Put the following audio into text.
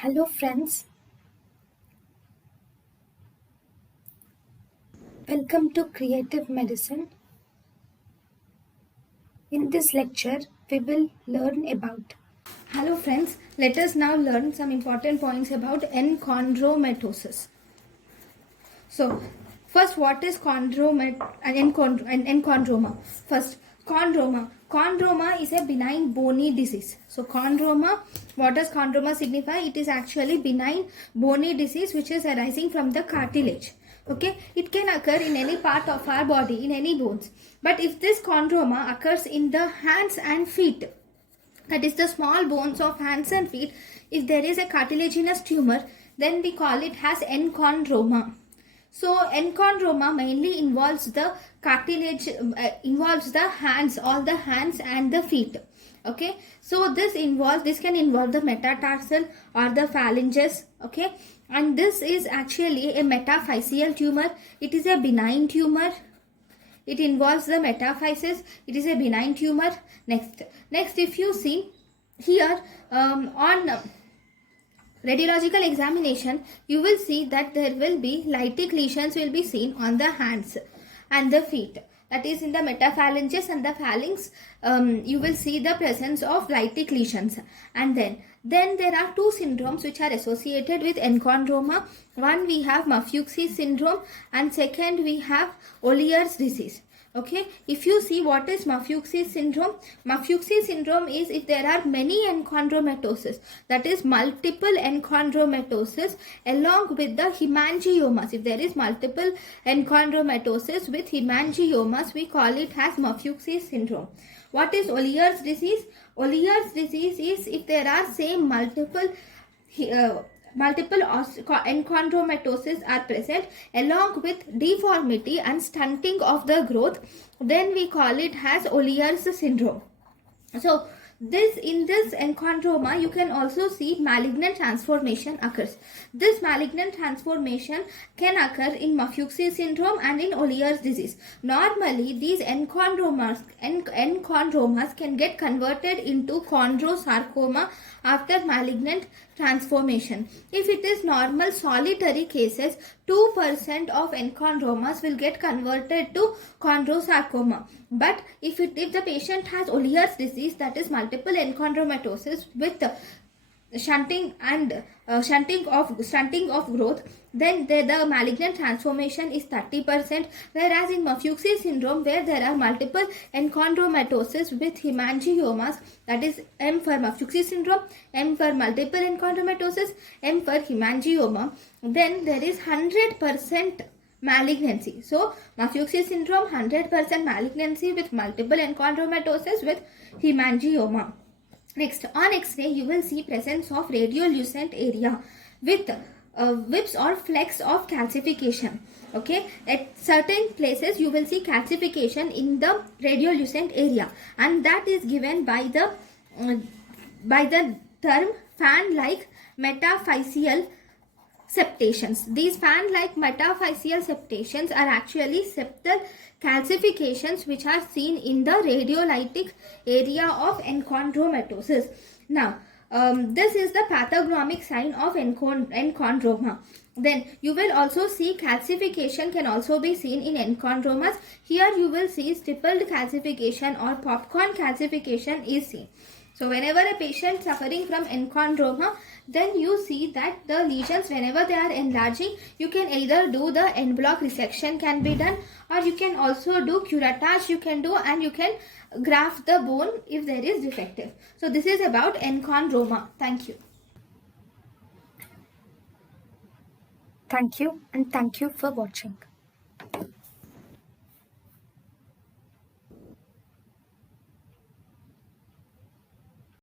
Hello friends, welcome to Creative Medicine. In this lecture, we will learn about. Hello friends, let us now learn some important points about enchondromatosis. So, first, what is enchondroma? First, chondroma. Chondroma is a benign bony disease. So, chondroma, what does chondroma signify? It is actually benign bony disease which is arising from the cartilage. Okay, it can occur in any part of our body, in any bones. But if this chondroma occurs in the hands and feet, that is the small bones of hands and feet, if there is a cartilaginous tumor, then we call it as enchondroma. So enchondroma mainly involves the cartilage, involves the hands, all the hands and the feet. Okay, so this can involve the metatarsal or the phalanges. Okay, and this is actually a metaphyseal tumor. It is a benign tumor. It involves the metaphysis. It is a benign tumor. Next, if you see here on radiological examination, you will see that there will be lytic lesions will be seen on the hands and the feet. That is in the metaphalanges and the phalanx, you will see the presence of lytic lesions. And then there are two syndromes which are associated with enchondroma. One, we have Maffucci syndrome, and second, we have Ollier's disease. Okay, if you see what is Maffucci syndrome, Maffucci syndrome is if there are many enchondromatosis, that is multiple enchondromatosis along with the hemangiomas. If there is multiple enchondromatosis with hemangiomas, we call it as Maffucci syndrome. What is Ollier's disease? Ollier's disease is if there are multiple enchondromatosis are present along with deformity and stunting of the growth, then we call it as Ollier's syndrome. So in this enchondroma, you can also see malignant transformation occurs. This malignant transformation can occur in Maffucci syndrome and in Ollier's disease. Normally, these enchondromas can get converted into chondrosarcoma after malignant transformation. If it is normal solitary cases, 2% of enchondromas will get converted to chondrosarcoma. But if the patient has Ollier's disease, that is multiple enchondromatosis with stunting of growth, then the malignant transformation is 30%. Whereas in Maffucci syndrome, where there are multiple enchondromatosis with hemangiomas, that is M for Maffucci syndrome, M for multiple enchondromatosis, M for hemangioma, then there is 100% malignancy. So Maffucci syndrome, 100% malignancy with multiple enchondromatosis with hemangioma. Next, on X-ray, you will see presence of radiolucent area with whips or flecks of calcification. Okay, at certain places you will see calcification in the radiolucent area, and that is given by the term fan-like metaphyseal septations. These fan-like metaphyseal septations are actually septal calcifications which are seen in the radiolytic area of enchondromatosis. Now, this is the pathognomic sign of enchondroma. Then you will also see calcification can also be seen in enchondromas. Here you will see stippled calcification or popcorn calcification is seen. So whenever a patient suffering from enchondroma, then you see that the lesions, whenever they are enlarging, you can either do the en bloc resection can be done, or you can also do curettage you can do, and you can graft the bone if there is defective. So this is about enchondroma. Thank you. Thank you, and thank you for watching.